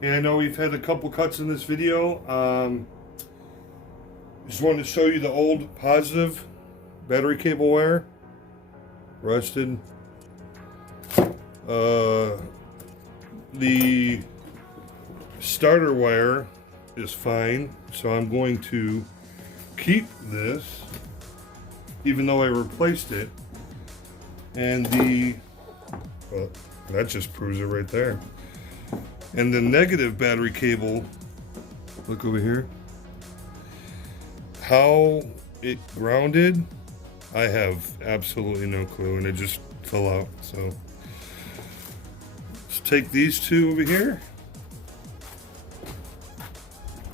And I know we've had a couple cuts in this video. Just wanted to show you the old positive battery cable wire. Rusted. The starter wire is fine, so I'm going to keep this, even though I replaced it. And well, that just proves it right there. And the negative battery cable, look over here. How it grounded, I have absolutely no clue, and it just fell out. So let's take these two over here.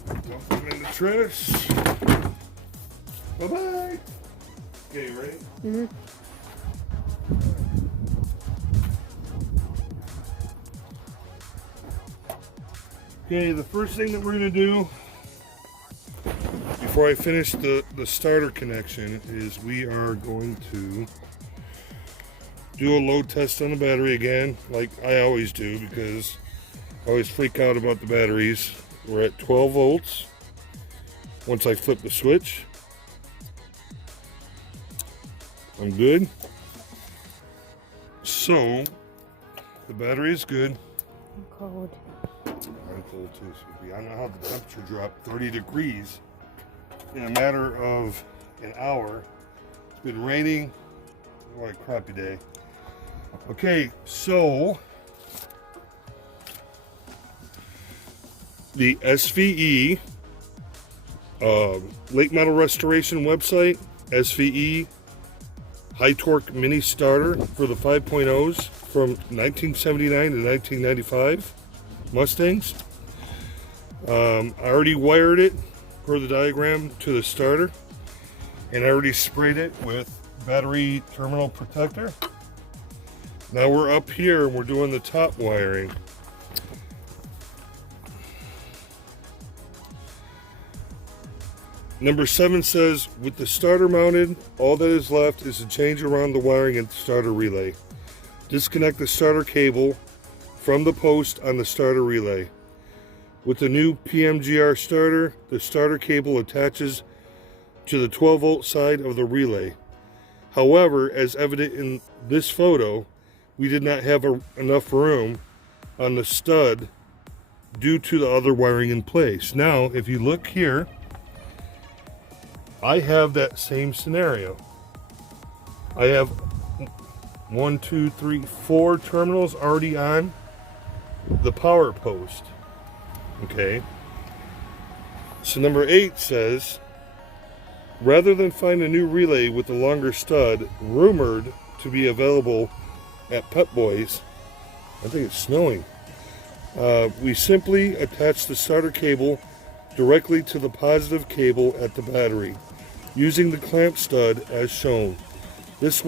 Dump them in the trash. Bye-bye. Okay, you ready? Mm-hmm. Okay, the first thing that we're going to do before I finish the starter connection is we are going to do a load test on the battery again, like I always do, because I always freak out about the batteries. We're at 12 volts. Once I flip the switch, I'm good. So, the battery is good. I'm cold. I'm cold too, Sophie. I don't know how the temperature dropped 30 degrees in a matter of an hour. It's been raining. What a crappy day. Okay, so the SVE late model restoration website, SVE high torque mini starter for the 5.0s from 1979 to 1995 Mustangs. I already wired it per the diagram to the starter, and I already sprayed it with battery terminal protector. Now we're up here and we're doing the top wiring. Number 7 says, with the starter mounted, all that is left is to change around the wiring in the starter relay. Disconnect the starter cable from the post on the starter relay. With the new PMGR starter, the starter cable attaches to the 12 volt side of the relay. However, as evident in this photo, we did not have enough room on the stud due to the other wiring in place. Now, if you look here, I have that same scenario. I have 1, 2, 3, 4 terminals already on the power post. Okay. So number 8 says, rather than find a new relay with a longer stud rumored to be available at Pep Boys, I think it's snowing, we simply attach the starter cable directly to the positive cable at the battery using the clamp stud as shown. This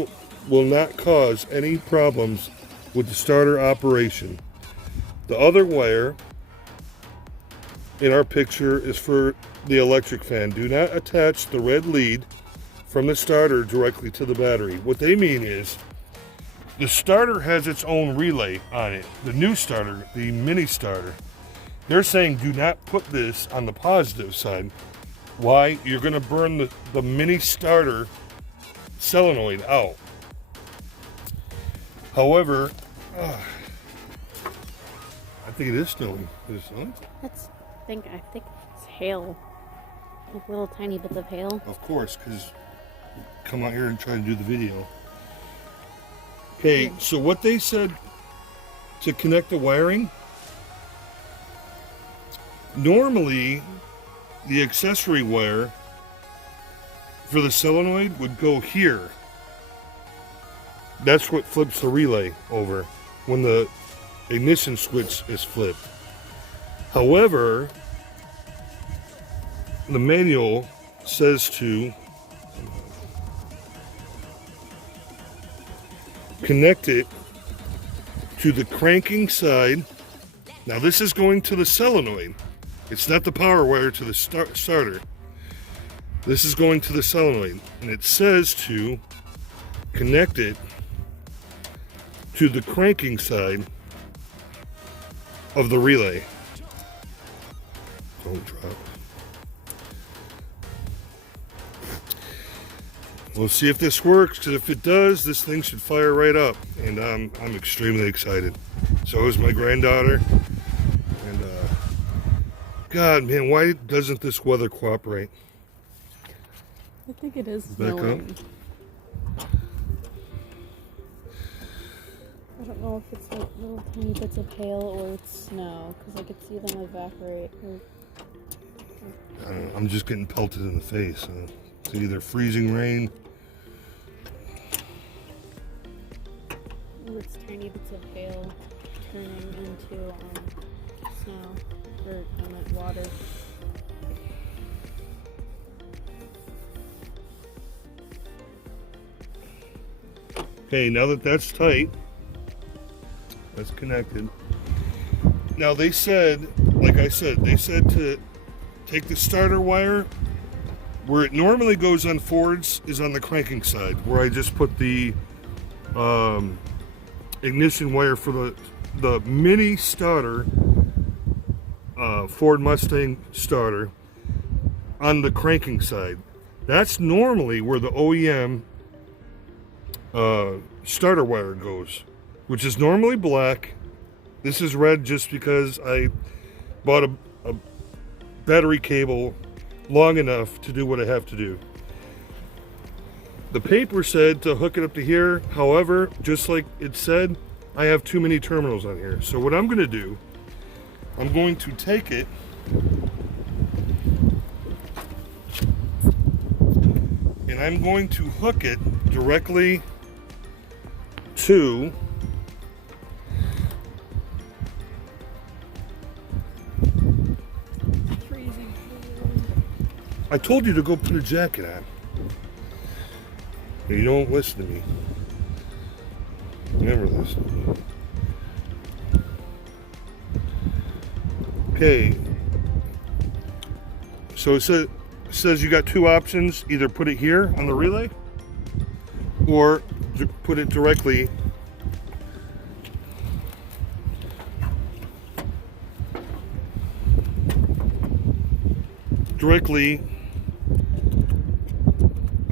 will not cause any problems with the starter operation. The other wire in our picture is for the electric fan. Do not attach the red lead from the starter directly to the battery. What they mean is the starter has its own relay on it. The new starter, the mini starter, they're saying do not put this on the positive side. Why? You're going to burn the mini starter solenoid out. However, I think it is snowing. Is it snowing? I think it's hail. Like little tiny bits of hail. Of course, because come out here and try to do the video. Okay, so what they said to connect the wiring, normally the accessory wire for the solenoid would go here. That's what flips the relay over when the ignition switch is flipped. However, the manual says to connect it to the cranking side. Now this is going to the solenoid. It's not the power wire to the starter. This is going to the solenoid, and it says to connect it to the cranking side of the relay. Don't drop. We'll see if this works, because if it does, this thing should fire right up. And I'm extremely excited. So is my granddaughter. And God, man, why doesn't this weather cooperate? I think it is Back up. snowing. I don't know if it's like little tiny bits of hail or it's snow, because I could see them evaporate. I don't know, I'm just getting pelted in the face. It's either freezing rain. Ooh, it's tiny bits of hail turning into snow or water. Okay, now that that's tight, that's connected. Now they said, like I said, they said to take the starter wire where it normally goes on Fords is on the cranking side, where I just put the ignition wire for the mini starter, Ford Mustang starter, on the cranking side. That's normally where the OEM starter wire goes, which is normally black. This is red just because I bought a battery cable long enough to do what I have to do. The paper said to hook it up to here. However, just like it said, I have too many terminals on here. So what I'm going to do, I'm going to take it and I'm going to hook it directly to Freezing. I told you to go put a jacket on. You don't listen to me. You never listen to me. Okay. So it says you got two options. Either put it here on the relay or put it directly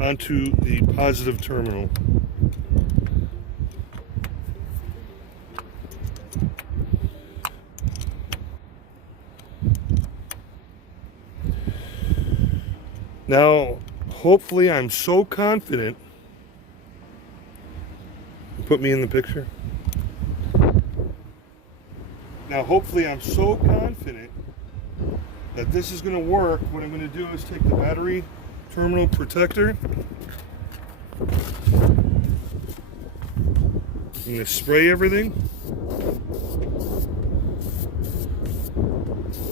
onto the positive terminal. Now, hopefully I'm so confident. Put me in the picture. Now, hopefully I'm so confident that this is going to work. What I'm going to do is take the battery terminal protector. I'm going to spray everything.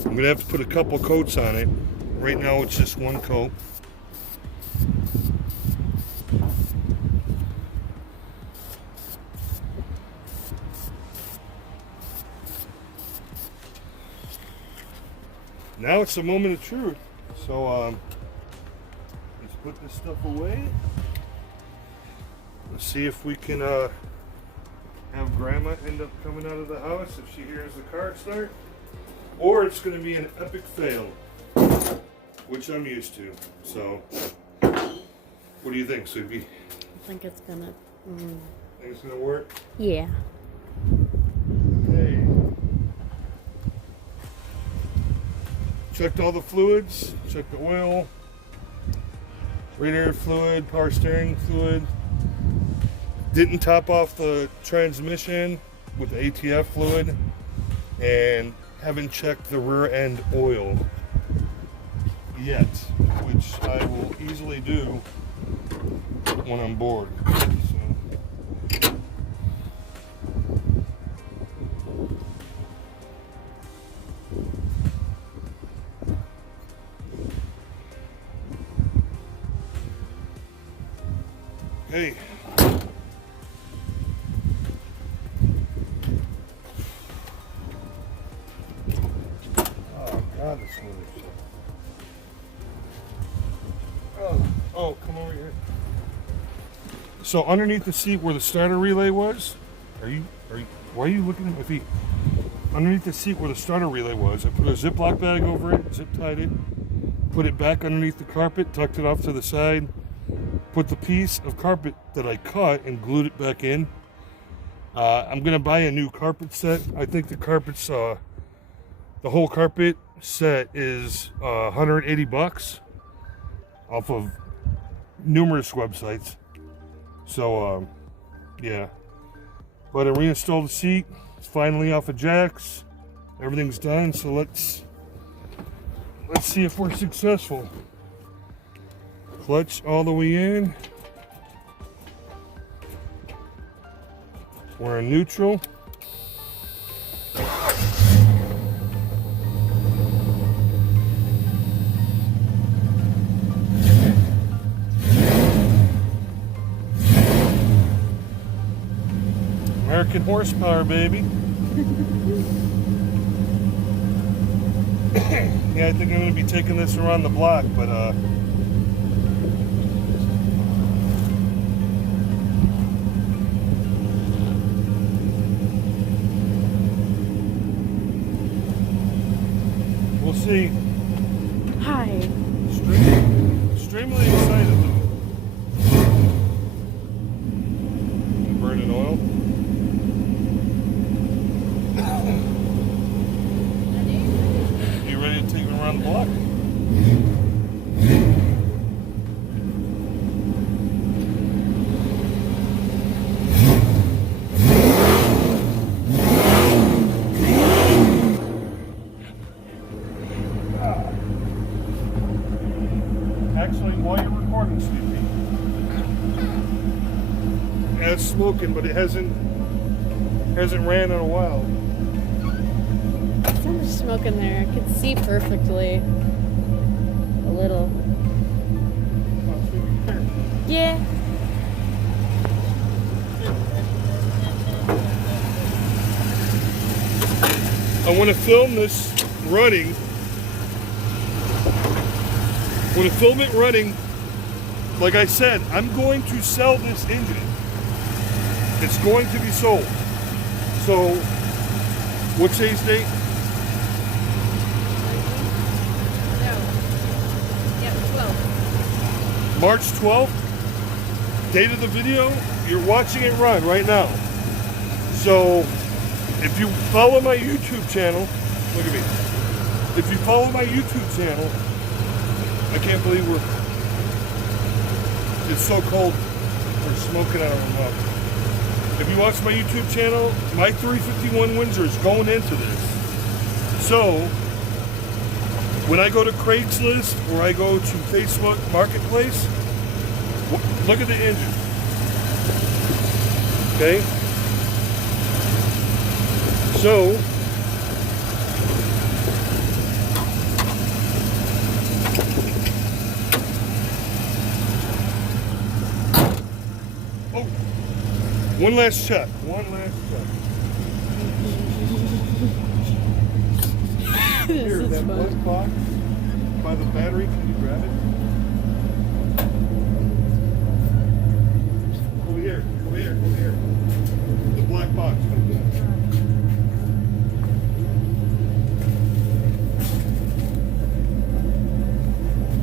I'm going to have to put a couple coats on it. Right now it's just one coat. Now it's a moment of truth. So let's put this stuff away. Let's see if we can have Grandma end up coming out of the house if she hears the car start. Or it's going to be an epic fail, which I'm used to. So, what do you think, Suki? I think it's gonna. Think it's gonna work? Yeah. Okay. Checked all the fluids. Checked the oil, radiator fluid, power steering fluid. Didn't top off the transmission with the ATF fluid, and haven't checked the rear end oil yet, which I will easily do when I'm bored. So. Hey. Oh God, this one is. Oh, come over here. So underneath the seat where the starter relay was, why are you looking at my feet? underneath the seat where the starter relay was. I put a Ziploc bag over it, zip tied it, put it back underneath the carpet, tucked it off to the side, put the piece of carpet that I cut and glued it back in. I'm gonna buy a new carpet set. I think the carpet's the whole carpet set is $180 off of numerous websites. So yeah, but I reinstalled the seat. It's finally off of jacks. Everything's done. So let's see if we're successful. Clutch all the way in. We're in neutral. American horsepower, baby. Yeah, I think I'm going to be taking this around the block, but we'll see. Hi. Extremely excited though. Burning oil. You ready to take it around the block? Actually, while you're recording, Sleepy, it's smoking, but it hasn't ran in a while. So much smoke in there. I could see perfectly. A little. Yeah. I want to film this running. I want to film it running. Like I said, I'm going to sell this engine. It's going to be sold. So, what's today's date? March 12th, date of the video, you're watching it run right now. So, if you follow my YouTube channel, look at me. If you follow my YouTube channel, I can't believe it's so cold, we're smoking out of our mouth. If you watch my YouTube channel, my 351 Windsor is going into this. So, when I go to Craigslist or I go to Facebook Marketplace, look at the engine. Okay? So, oh, one last check. Here, that plug box by the battery, can you grab it? Over here. The black box.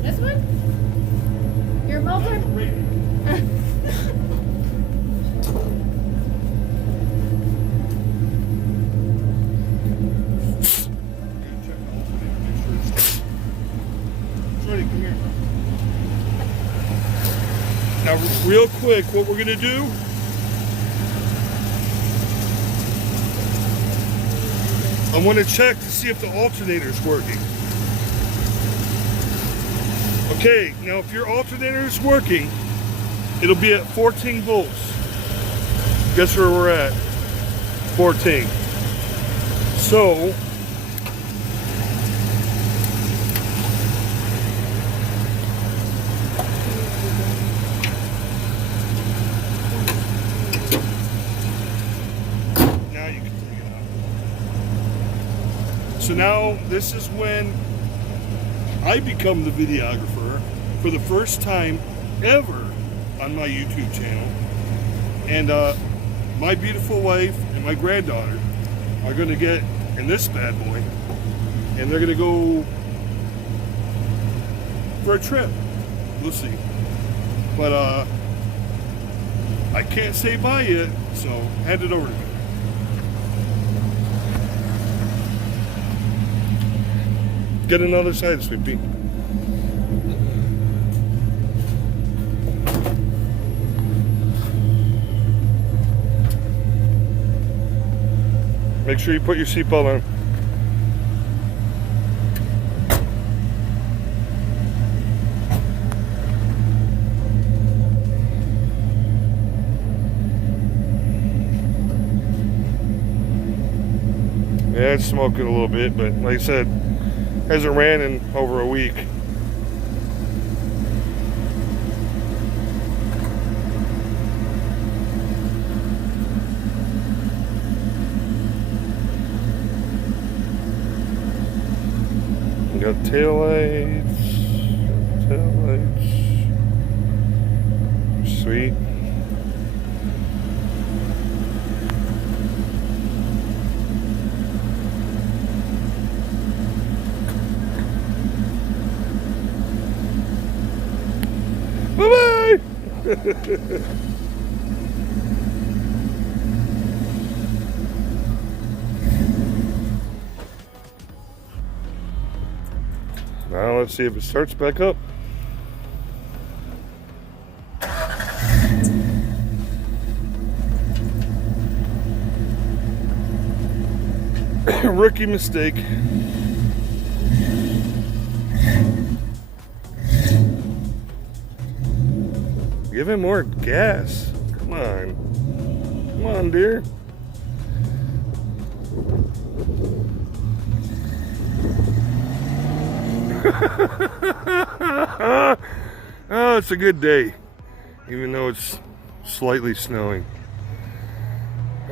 This one? Your motor? Now, real quick, what we're going to do, I want to check to see if the alternator's working. Okay, now if your alternator is working, it'll be at 14 volts. Guess where we're at? 14. So, so now this is when I become the videographer for the first time ever on my YouTube channel. And my beautiful wife and my granddaughter are going to get in this bad boy, and they're gonna go for a trip. We'll see. But I can't say bye yet, so hand it over to me. Get another side, Sweet Pea. Make sure you put your seatbelt on. Yeah, it's smoking a little bit, but like I said, hasn't ran in over a week. We got tail lights. Sweet. Bye-bye! Now let's see if it starts back up. Rookie mistake. Give him more gas. Come on. Come on, dear. Oh, it's a good day. Even though it's slightly snowing.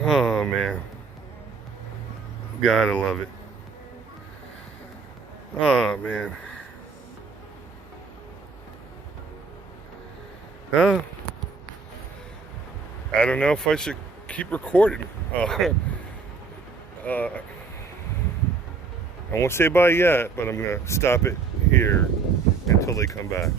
Oh, man. Gotta love it. Oh, man. I don't know if I should keep recording. I won't say bye yet, but I'm going to stop it here until they come back.